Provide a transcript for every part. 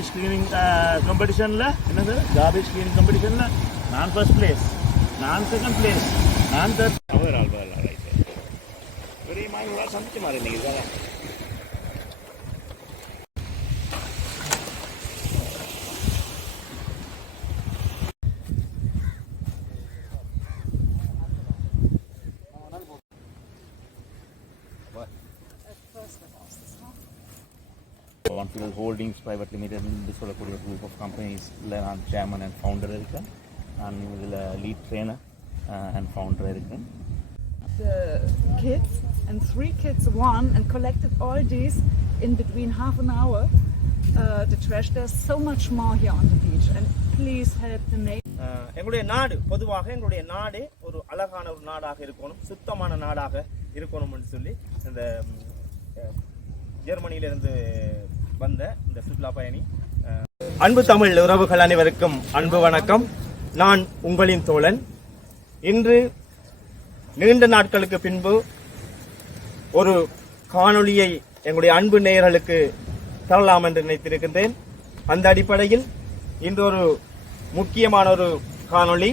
Garbage cleaning காம்படிஷனில் என்னது? Garbage cleaning காம்படிஷனில் நான் ஃபர்ஸ்ட் பிளேஸ் நான் செகண்ட் பிளேஸ் நான் தேர்ட் அவர் ஆள் வேறு ரைட் பெரிய மாதிரி சந்திச்சு மாதிரி இன்னைக்கு ஒன் ப்ரைவேட் லிமிடெட் சொல்லக்கூடிய குரூப் ஆஃப் கம்பெனிஸில் நான் சேர்மன் அண்ட் ஃபவுண்டர் இருக்கேன். நான் இதில் லீட் ட்ரெயினர் அண்ட் ஃபவுண்டர் இருக்கேன். The kids and three kids won and collected all these in between half an hour. Uh, the trash there's so much more here on the beach and please help the neighbors ah எங்களுடைய நாடு பொதுவாக எங்களுடைய நாடு ஒரு அழகான ஒரு நாடாக இருக்கணும் சுத்தமான நாடாக இருக்கணும்னு சொல்லி இந்த ஜெர்மனியிலிருந்து வந்த இந்த சுற்றுலா பயணி அன்பு தமிழ் உறவுகள் அனைவருக்கும் அன்பு வணக்கம். நான் உங்களின் தோழன். இன்று நீண்ட நாட்களுக்கு பின்பு ஒரு காணொளியை எங்களுடைய அன்பு நேயர்களுக்கு தரலாம் என்று நினைத்திருக்கின்றேன். அந்த அடிப்படையில் இன்று ஒரு முக்கியமான ஒரு காணொளி.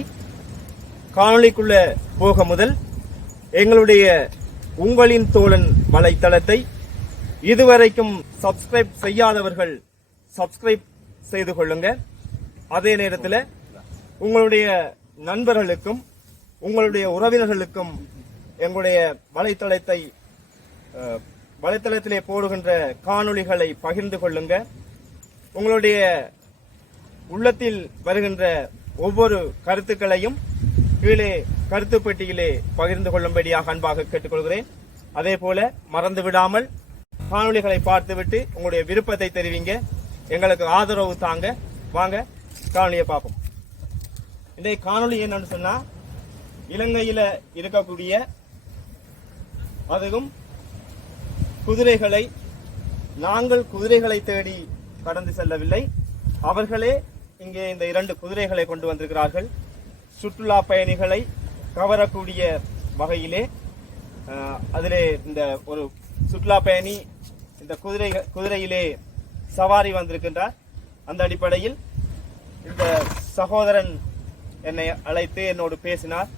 காணொளிக்குள்ள போக முதல் எங்களுடைய உங்களின் தோழன் வலைத்தளத்தை இதுவரைக்கும் சப்ஸ்கிரைப் செய்யாதவர்கள் சப்ஸ்கிரைப் செய்து கொள்ளுங்க. அதே நேரத்தில் உங்களுடைய நண்பர்களுக்கும் உங்களுடைய உறவினர்களுக்கும் எங்களுடைய வலைத்தளத்தை வலைத்தளத்திலே போடுகின்ற காணொளிகளை பகிர்ந்து கொள்ளுங்க. உங்களுடைய உள்ளத்தில் வருகின்ற ஒவ்வொரு கருத்துக்களையும் கீழே கருத்து பெட்டியிலே பகிர்ந்து கொள்ளும்படியாக அன்பாக கேட்டுக்கொள்கிறேன். அதே போல மறந்து விடாமல் காணொளிகளை பார்த்துவிட்டு உங்களுடைய விருப்பத்தை தெரிவிங்க. எங்களுக்கு ஆதரவு தாங்க. வாங்க காணொலியை பார்ப்போம். இன்றைய காணொளி என்னன்னு சொன்னால் இலங்கையில் இருக்கக்கூடிய அதுவும் குதிரைகளை நாங்கள் குதிரைகளை தேடி கடந்து செல்லவில்லை. அவர்களே இங்கே இந்த இரண்டு குதிரைகளை கொண்டு வந்திருக்கிறார்கள். சுற்றுலா பயணிகளை கவரக்கூடிய வகையிலே அதிலே இந்த ஒரு சுற்றுலா பயணி இந்த குதிரை குதிரையிலே சவாரி வந்திருக்கின்றார். அந்த அடிப்படையில் இந்த சகோதரன் என்னை அழைத்து என்னோடு பேசினார்.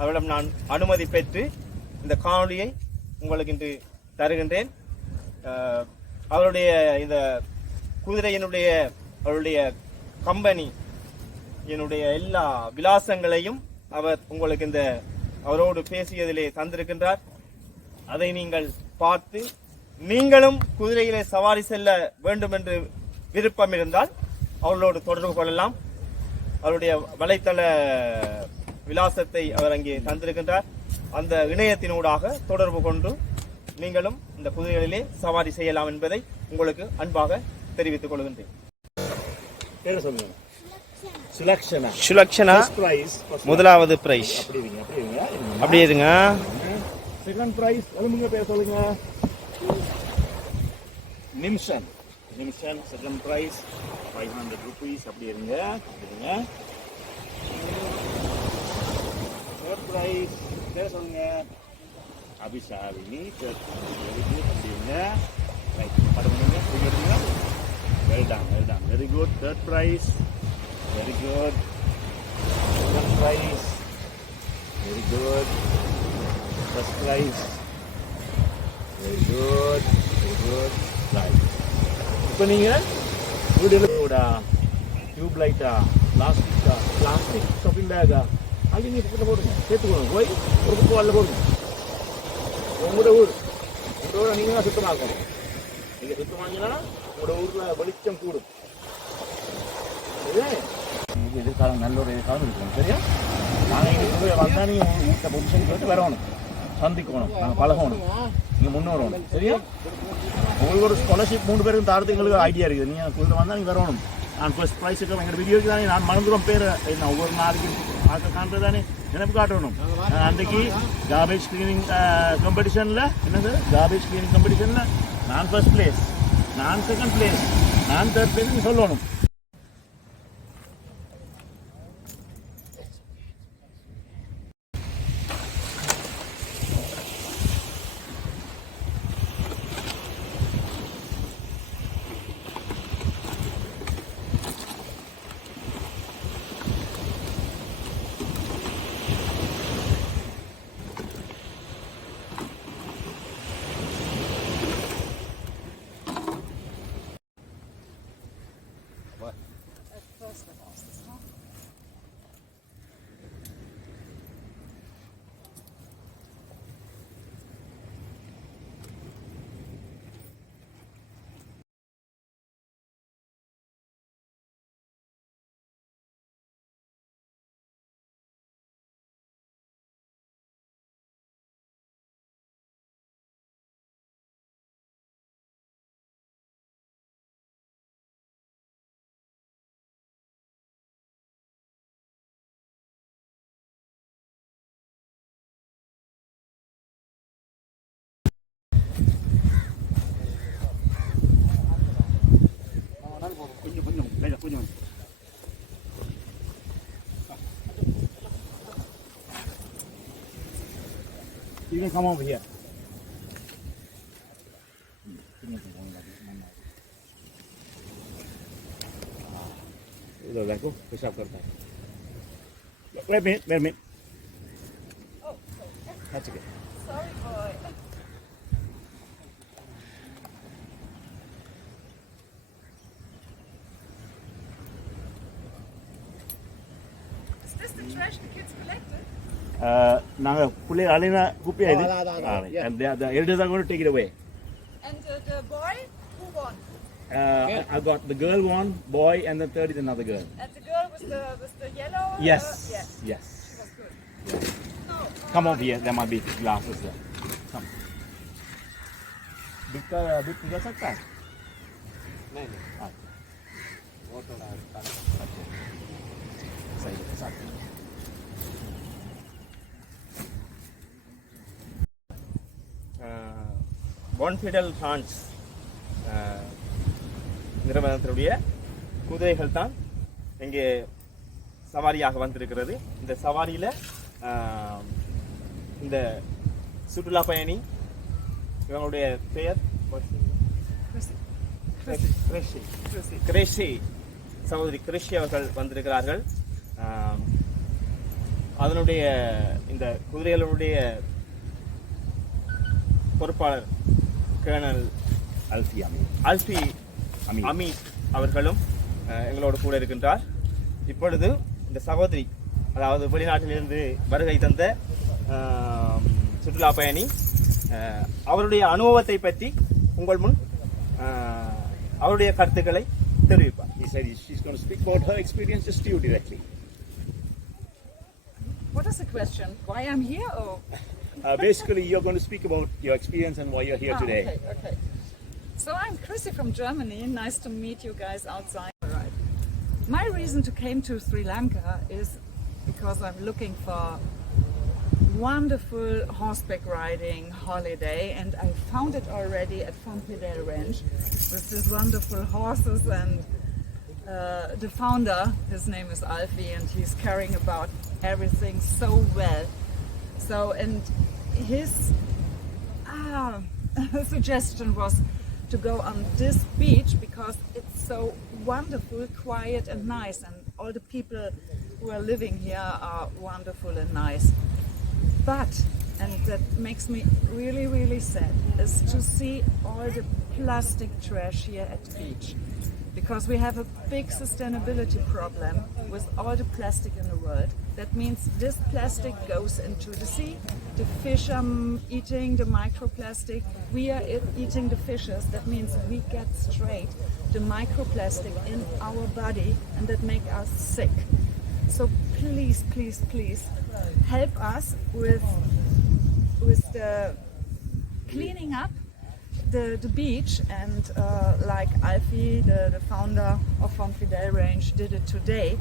அவரிடம் நான் அனுமதி பெற்று இந்த காணொலியை உங்களுக்கு இன்று தருகின்றேன். அவருடைய இந்த குதிரையினுடைய அவருடைய கம்பெனி என்னுடைய எல்லா விலாசங்களையும் அவர் உங்களுக்கு இந்த அவரோடு பேசியதிலே தந்திருக்கின்றார். அதை நீங்கள் பார்த்து நீங்களும் குதிரையிலே சவாரி செல்ல வேண்டும் என்று விருப்பம் இருந்தால் அவர்களோடு தொடர்பு கொள்ளலாம். அவருடைய வலைத்தள விலாசத்தை அவர் அங்கே தந்திருக்கின்றார். அந்த இணையத்தினூடாக தொடர்பு கொண்டு நீங்களும் இந்த குதிரைகளிலே சவாரி செய்யலாம் என்பதை உங்களுக்கு அன்பாக தெரிவித்துக் கொள்கின்றேன். பேர் சொல்லுங்க. சுலக்ஷனா? சுலக்ஷனா? பிரைஸ் முதலாவது பிரைஸ் அப்படி இருங்க செகண்ட் பிரைஸ் பேர் சொல்லுங்க. Nimshan Nimshan second prize five hundred rupees அப்படி இருங்க அப்படி இருங்க தேர்ட் பிரைஸ் பேர் சொல்லுங்க அபிஷாலினி தேர்ட் வெரி குட் அப்படி இருங்க ரைட் படம் பண்ணுங்க தூக்கி எடுங்க well done well done very good third prize very good second prize very good first prize very good very good right இப்போ நீங்கள் கூட டியூப் லைட்டா பிளாஸ்டிக்கா பிளாஸ்டிக் ஷாப்பிங் பேக்கா அது நீங்கள் பக்கத்தில் போடுங்க சேர்த்துக்கோங்க போய் ஒரு பக்கம் வரல போடுங்க உங்களோட ஊர். உங்களோட நீங்கள் தான் சுத்தமாக்கணும் நீங்கள் சுத்தமாக்கினா உங்களோட ஊரில் வெளிச்சம் கூடும். எதிர்காலம் நல்ல ஒரு எதிர்காலம் இருக்கணும் சரியா? நாங்கள் இங்கே வந்தால் நீங்கள் வீட்டை பொசிஷன் கேட்டு வரணும். சந்திக்கணும். நாங்கள் பழகணும். நீங்கள் முன்னேறணும். சரியா? உங்களுக்கு ஒரு ஸ்காலர்ஷிப் மூணு பேருக்கும் தாரத்து எங்களுக்கு ஐடியா இருக்குது. நீங்கள் குழுவில் வந்தால் நீங்கள் வரணும். நான் ஃபர்ஸ்ட் ப்ரைஸுக்கு எங்கள் வீடியோக்கு தானே நான் மறந்துடும் பேர். நான் ஒவ்வொரு நாளைக்கு பார்க்க காண்றது தானே? நினைப்பு காட்டணும். அன்றைக்கு கார்பேஜ் கிளீனிங் காம்படிஷனில் என்னது? கார்பேஜ் கிளீனிங் காம்படிஷனில் நான் ஃபர்ஸ்ட் பிளேஸ் நான் செகண்ட் பிளேஸ் நான் தேர்ட் பிளேஸ் சொல்லணும். At first the You can come over here. इधर देखो पेशाब करता है wait That's okay. Sorry, boy. Uh, now, Pule Alina Kupi, I. And the, the elders are going to take it away. And the boy, who won? Uh, I got the girl won, boy, and the third is another girl. And the girl was the, was the yellow? Uh, yes. Uh, yes. yes. She was good. Yeah. No, uh, Come over here, there might be glasses there. Come. Victor, uh, Victor, does? No, What are. Okay. Vonfidel ranch நிறுவனத்தினுடைய குதிரைகள் தான் இங்கே சவாரியாக வந்திருக்கிறது. இந்த சவாரியில் இந்த சுற்றுலா பயணி இவங்களுடைய பெயர்? கிரேஷி. கிரேஷி. சகோதரி கிருஷி அவர்கள் வந்திருக்கிறார்கள். அதனுடைய இந்த குதிரைகளுடைய பொறுப்பாளர் கேர்னல் அல்ஃபி அமீர் அல்ஃபி அமி அமி அவர்களும் எங்களோட கூட இருக்கின்றார் இப்பொழுது இந்த சகோதரி அதாவது வெளிநாட்டிலிருந்து வருகை தந்த சுற்றுலா பயணி அவருடைய அனுபவத்தை பற்றி உங்கள் முன் அவருடைய கருத்துக்களை தெரிவிப்பார் He said she's going to speak about her experience just to you directly. What is the question? Why I'm here or? Uh, basically, you're going to speak about your experience and why you're here Ah, today. Okay, okay. So I'm Chrissy from Germany. Nice to meet you guys outside. All right. My reason to came to Sri Lanka is because I'm looking for wonderful horseback riding holiday and I found it already at Fontpedel Ranch with these wonderful horses and uh, the founder, his name is Alfie and he's caring about everything so well. So, and his ah, suggestion was to go on this beach because it's so wonderful, quiet, and nice, and all the people who are living here are wonderful and nice. But, and that makes me really, really sad, is to see all the plastic trash here at the beach. Because we have a big sustainability problem with all the plastic in the world. That means this plastic goes into the sea. The fish are eating the microplastic. We are eating the fishes. That means we get straight the microplastic in our body and that make us sick. So please, please, please help us with with the cleaning up the, the beach and uh, like Alfie, the, the founder of From Fidel Range, did it today.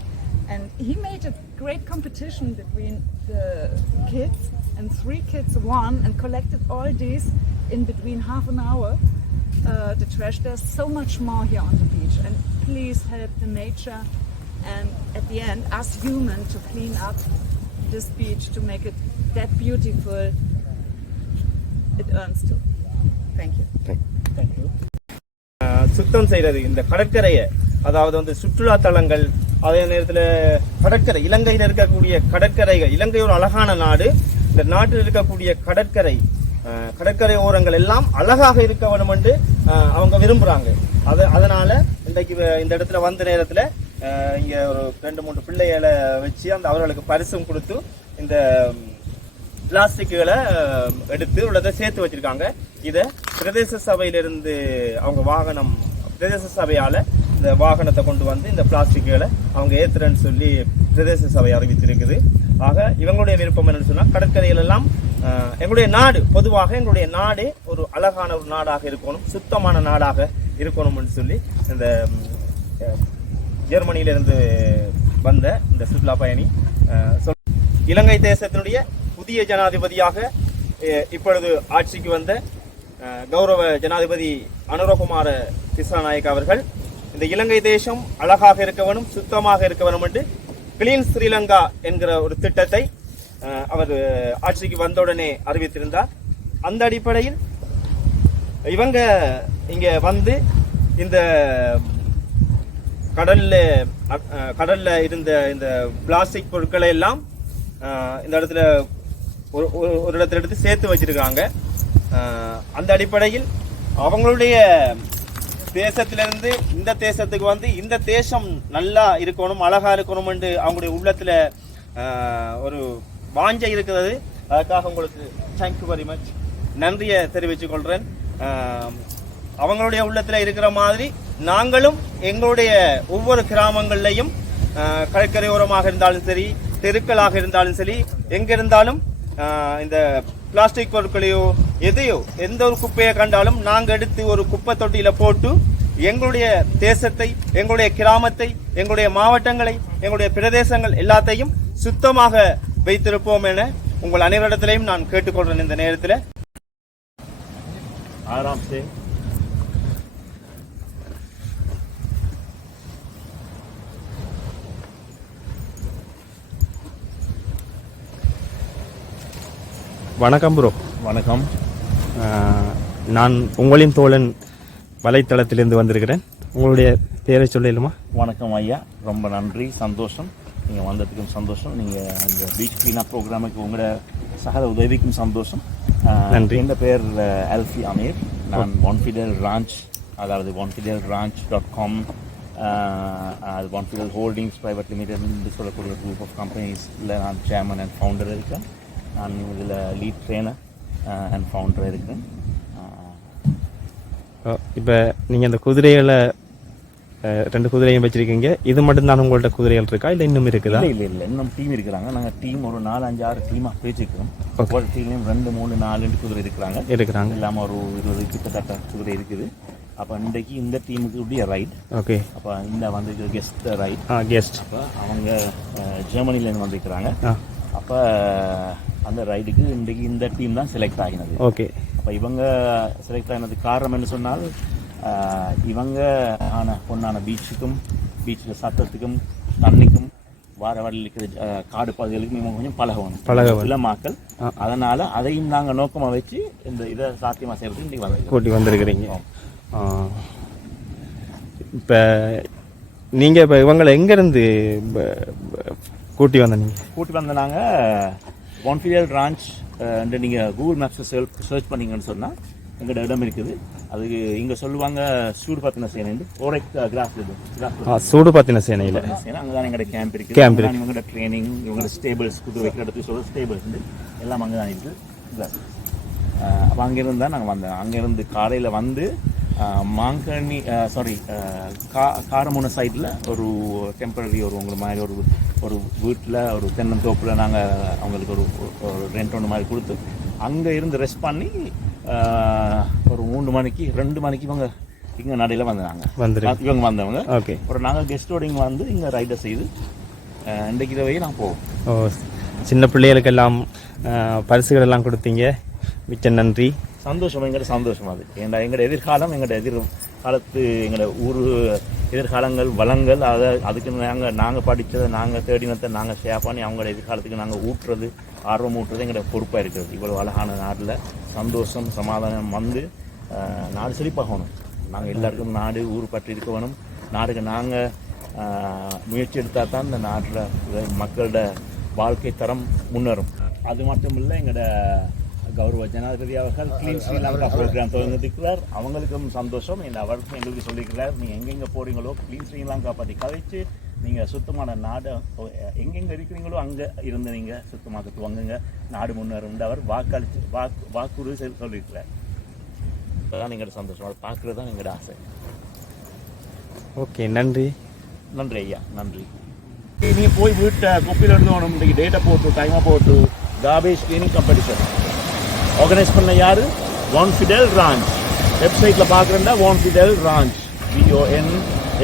And he made a great competition between the kids and three kids won and collected all these in between half an hour. Uh, the trash, there's so much more here on the beach and please help the nature and at the end us human to clean up this beach to make it that beautiful it earns to. Thank you. அஹ், சுத்தம் செய்யறது இந்த கடற்கரையை அதாவது வந்து சுற்றுலா தலங்கள் அதே நேரத்தில் கடற்கரை இலங்கையில் இருக்கக்கூடிய கடற்கரைகள் இலங்கை ஒரு அழகான நாடு. இந்த நாட்டில் இருக்கக்கூடிய கடற்கரை கடற்கரை ஓரங்கள் எல்லாம் அழகாக இருக்க வேண்டும் என்று அவங்க விரும்புறாங்க. அது அதனால இன்றைக்கு வ- இந்த இடத்துல வந்த நேரத்துல இங்க ஒரு ரெண்டு மூணு பிள்ளைகளை வச்சு அந்த அவர்களுக்கு பரிசும் கொடுத்து இந்த பிளாஸ்டிக்குகளை எடுத்து உள்ளதை சேர்த்து வச்சிருக்காங்க. இதை பிரதேச சபையிலிருந்து அவங்க வாகனம் பிரதேச சபையால் இந்த வாகனத்தை கொண்டு வந்து இந்த பிளாஸ்டிக்குகளை அவங்க ஏத்துறேன்னு சொல்லி பிரதேச சபை அறிவித்திருக்குது. ஆக இவங்களுடைய விருப்பம் என்னன்னு சொன்னால் கடற்கரையில் எல்லாம் எங்களுடைய நாடு பொதுவாக எங்களுடைய நாடே ஒரு அழகான ஒரு நாடாக இருக்கணும் சுத்தமான நாடாக இருக்கணும்னு சொல்லி இந்த ஜெர்மனியிலிருந்து வந்த இந்த சுற்றுலா பயணி இலங்கை தேசத்தினுடைய புதிய ஜனாதிபதியாக இப்பொழுது ஆட்சிக்கு வந்த கௌரவ ஜனாதிபதி அனுரகுமார திசாநாயக் அவர்கள் இந்த இலங்கை தேசம் அழகாக இருக்க வேணும் சுத்தமாக இருக்க வேணும் என்று கிளீன் ஸ்ரீலங்கா என்கிற ஒரு திட்டத்தை அவர் ஆட்சிக்கு வந்தவுடனே அறிவித்திருந்தார். அந்த அடிப்படையில் இவங்க இங்க வந்து இந்த கடல்ல கடல்ல இருந்த இந்த பிளாஸ்டிக் பொருட்களை எல்லாம் இந்த இடத்துல ஒரு ஒரு- இடத்துல எடுத்து சேர்த்து வச்சிருக்காங்க. அந்த அடிப்படையில் அவங்களுடைய தேசத்திலிருந்து இந்த தேசத்துக்கு வந்து இந்த தேசம் நல்லா இருக்கணும் அழகா இருக்கணும் என்று அவங்களுடைய உள்ளத்துல ஒரு வாஞ்சை இருக்கிறது. அதுக்காக உங்களுக்கு தேங்க்யூ வெரி மச் நன்றியை தெரிவித்துக் கொள்கிறேன் அவங்களுடைய உள்ளத்தில் இருக்கிற மாதிரி நாங்களும் எங்களுடைய ஒவ்வொரு கிராமங்கள்லையும் கடற்கரையோரமாக இருந்தாலும் சரி தெருக்களாக இருந்தாலும் சரி எங்கே இருந்தாலும் இந்த பிளாஸ்டிக் பொருட்களையோ எதையோ எந்த ஒரு குப்பையை கண்டாலும் நாங்கள் எடுத்து ஒரு குப்பை தொட்டியில் போட்டு எங்களுடைய தேசத்தை எங்களுடைய கிராமத்தை எங்களுடைய மாவட்டங்களை எங்களுடைய பிரதேசங்கள் எல்லாத்தையும் சுத்தமாக வைத்திருப்போம் என உங்கள் அனைவரிடத்திலையும் நான் கேட்டுக்கொள்கிறேன் இந்த நேரத்தில். ஆராம் சிங். வணக்கம் ப்ரோ வணக்கம். நான் உங்களின் தோழன் வலைத்தளத்திலிருந்து வந்திருக்கிறேன். உங்களுடைய பேரை சொல்லிடலாமா? வணக்கம் ஐயா. ரொம்ப நன்றி. சந்தோஷம். நீங்கள் வந்ததுக்கும் சந்தோஷம். நீங்கள் அந்த பீச் கிளீனப் ப்ரோக்ராமுக்கு உங்களோட சகல உதவிக்கும் சந்தோஷம். நன்றி. என் பேர் அல்ஃபி அமீர் நான் ஒன்ஃபிடல் ராஞ்ச் அதாவது ஒன்ஃபிடல் ராஞ்ச் டாட் காம் அது ஒன்ஃபிடல் ஹோல்டிங்ஸ் ப்ரைவேட் லிமிடெட் சொல்லக்கூடிய குரூப் ஆஃப் கம்பெனிஸில் நான் சேர்மன் அண்ட் ஃபவுண்டர் இருக்கேன். நான் இதில் லீட் ட்ரெயினர் அண்ட் ஃபவுண்டர் இருக்கேன். இப்போ நீங்கள் அந்த குதிரைகளை ரெண்டு குதிரையும் வச்சிருக்கீங்க. இது மட்டும்தான் உங்கள்ட்ட குதிரைகள் இருக்கா? இல்லை இன்னும் இருக்குதா? இல்ல இல்ல இல்ல. இன்னும் டீம் இருக்கிறாங்க. நாங்க டீம் ஒரு நாலு அஞ்சு ஆறு டீமா பிரிச்சிருக்கிறோம். ஒவ்வொரு டீம்லயும் ரெண்டு மூணு நாலு குதிரை இருக்கிறாங்க. இருக்கிறாங்க. இல்லாம ஒரு இருபது கிட்டத்தட்ட குதிரை இருக்குது. அப்ப இன்றைக்கு இந்த டீமுக்கு உடைய ரைட் ஓகே அப்ப இந்த வந்து கெஸ்ட் ரைட் ஆ கெஸ்ட் அப்ப அவங்க அஹ், ஜெர்மனில இருந்து வந்திருக்கிறாங்க. அப்ப அந்த ரைடுக்கு இன்றைக்கு இந்த டீம் தான் செலக்ட் ஆகினது. ஓகே அப்ப இவங்க செலக்ட் ஆகினதுக்கு காரணம் என்ன சொன்னால் இவங்க ஆன பொண்ணான பீச்சுக்கும் பீச்சில் சத்தத்துக்கும் தண்ணிக்கும் வார வழியில் இருக்கிற காடு பகுதிகளுக்கும் இவங்க கொஞ்சம் பழகணும் பழகணும். இளமாக்கள். அதனால அதையும் நாங்க நோக்கமா வச்சு இந்த இதை சாத்தியமா செய்யறதுக்கு இன்றைக்கு வந்திருக்கோம் கூட்டி வந்திருக்கிறீங்க. இப்போ நீங்கள் இப்போ இவங்களை எங்கேருந்து கூட்டி வந்த நீங்கள் கூட்டி வந்த நாங்க ஒன்ஃபியல் ராஞ்ச் நீங்க கூகுள் மேப்ஸ் சர்ச் பண்ணீங்கன்னு சொன்னா எங்கட இடம் இருக்குது. அதுக்கு இங்க சொல்லுவாங்க சூடு பத்தின சேனை ஓரெக் கிராஸ் ஆ சூடு பற்றின சேனையில் ஏன்னா அங்கதான் எங்களோட கேம்ப் இருக்கு Camp அங்கதான் இவங்களோட ட்ரைனிங் இவங்களோட ஸ்டேபிள்ஸ் குதிரை வைக்கிற இடத்துக்கு சொல்ற ஸ்டேபிள்ஸ் வந்து எல்லாம் அங்கே தான் இருக்கு இல்லை அப்போ அங்கேருந்து தான் நாங்கள் வந்தோம். அங்கேருந்து காலையில் வந்து மாங்கனி சாரி கா காரமுனை சைடில் ஒரு டெம்பரரி ஒரு உங்களை மாதிரி ஒரு ஒரு வீட்டில் ஒரு தென்னந்தோப்பில் நாங்கள் அவங்களுக்கு ஒரு ஒரு ரெண்ட் ஒன்று மாதிரி கொடுத்து அங்கே இருந்து ரெஸ்ட் பண்ணி ஒரு மூணு மணிக்கு ரெண்டு மணிக்கு இவங்க இங்கே நடையில் வந்தாங்க. இவங்க வந்தவங்க. ஓகே. ஒரு நாங்கள் கெஸ்டோட இங்கே வந்து இங்கே ரைடர் செய்து இன்றைக்கு இரவே நான் போவோம். ஓ சின்ன பிள்ளைகளுக்கெல்லாம் பரிசுகள் எல்லாம் கொடுத்தீங்க. மிக்க நன்றி. சந்தோஷம் எங்கட சந்தோஷம் அது. ஏன்னா எங்களோட எதிர்காலம் எங்களோட எதிர் காலத்து எங்களோட ஊர் எதிர்காலங்கள் வளங்கள் அதை அதுக்கு நாங்கள் நாங்கள் படித்ததை நாங்கள் தேடினத்தை நாங்கள் ஷேர் பண்ணி அவங்களோட எதிர்காலத்துக்கு நாங்கள் ஊட்டுறது ஆர்வம் ஊட்டுறது எங்களோட பொறுப்பாக இருக்கிறது இவ்வளோ அழகான நாட்டில் சந்தோஷம் சமாதானம் வந்து நாடு செழிப்பாகணும். நாங்கள் எல்லாருக்கும் நாடு ஊர் பற்றி இருக்க வேணும். நாடுக்கு நாங்கள் முயற்சி எடுத்தால் தான் இந்த நாட்டில் மக்களோட வாழ்க்கை தரம் முன்னேறும். அது மட்டும் இல்லை எங்களோட கௌரவ ஜனாதிபதி அவர்கள் கிளீன் ஸ்ரீலங்கா ப்ரோக்ராம் தொடங்கிருக்கிறார் அவங்களுக்கும் சந்தோஷம். இந்த அவருக்கும் எங்களுக்கு சொல்லியிருக்கிறார் நீங்கள் எங்கெங்கே போறீங்களோ கிளீன் ஸ்ரீலங்கா பற்றி கழிச்சு நீங்கள் சுத்தமான நாடு எங்கெங்கே இருக்கிறீங்களோ அங்கே இருந்து நீங்கள் சுத்தமாக துவங்குங்க நாடு முன்னேறும். அவர் வாக்களிச்சு வாக்கு வாக்குறுதி செல் சொல்லியிருக்கிறார். அதான் எங்களோட சந்தோஷம். அதை பார்க்குறது தான் எங்களோட ஆசை. ஓகே நன்றி. நன்றி ஐயா நன்றி. நீ போய் வீட்டை குப்பையில் இருந்தோம் இன்னைக்கு டேட்டை போட்டு டைமை போட்டு காபேஜ் கிளீனிங் காம்படிஷன் ஆர்கனைஸ் பண்ண யாரு? ஒன் ஃபிடெல் ராஞ்ச் வெப்சைட்டில் பார்க்குறேன்னா one Fidel ranch VON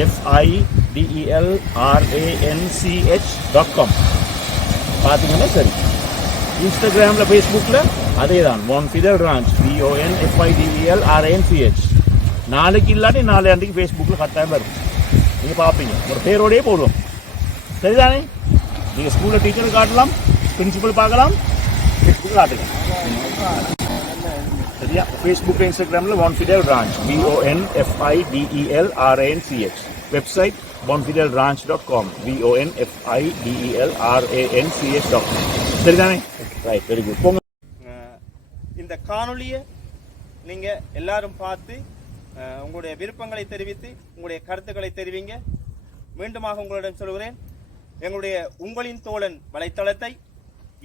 FI DEL RANCH dot com பார்த்தீங்கன்னா சரி. இன்ஸ்டாகிராமில் ஃபேஸ்புக்கில் அதே தான் one Fidel ranch VON FIDEL RANCH நாளைக்கு இல்லாட்டி நாலு அன்றைக்கு ஃபேஸ்புக்கில் கட்டாயம் வரும் நீங்கள் பார்ப்பீங்க ஒரு பேரோடையே போடுவோம். சரிதானே? நீங்கள் ஸ்கூலில் டீச்சர் காட்டலாம் பிரின்சிபல் பார்க்கலாம் ஃபேஸ்புக்கில் காட்டுங்க சரியா? ஃபேஸ்புக் இன்ஸ்டாகிராமில் Von Fidel ranch BON FIDEL RANCH website Vonfidel ranch dot com VON FIDEL RANCH dot com சரிதானே? ரைட் வெரி குட் போங்க. இந்த காணொளியை நீங்கள் எல்லாரும் பார்த்து உங்களுடைய விருப்பங்களை தெரிவித்து உங்களுடைய கருத்துக்களை தெரிவிங்க. மீண்டுமாக உங்களிடம் சொல்கிறேன் எங்களுடைய உங்களின் தோழன் வலைத்தளத்தை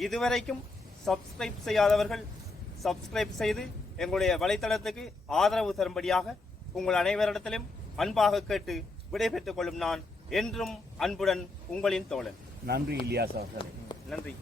இதுவரைக்கும் சப்ஸ்கிரைப் செய்யாதவர்கள் சப்ஸ்கிரைப் செய்து எங்களுடைய வலைத்தளத்துக்கு ஆதரவு தரும்படியாக உங்கள் அனைவரிடத்திலும் அன்பாக கேட்டு விடைபெற்றுக் கொள்ளும் நான் என்றும் அன்புடன் உங்களின் தோழன். நன்றி இலியாஸ் அவர்களே. நன்றி.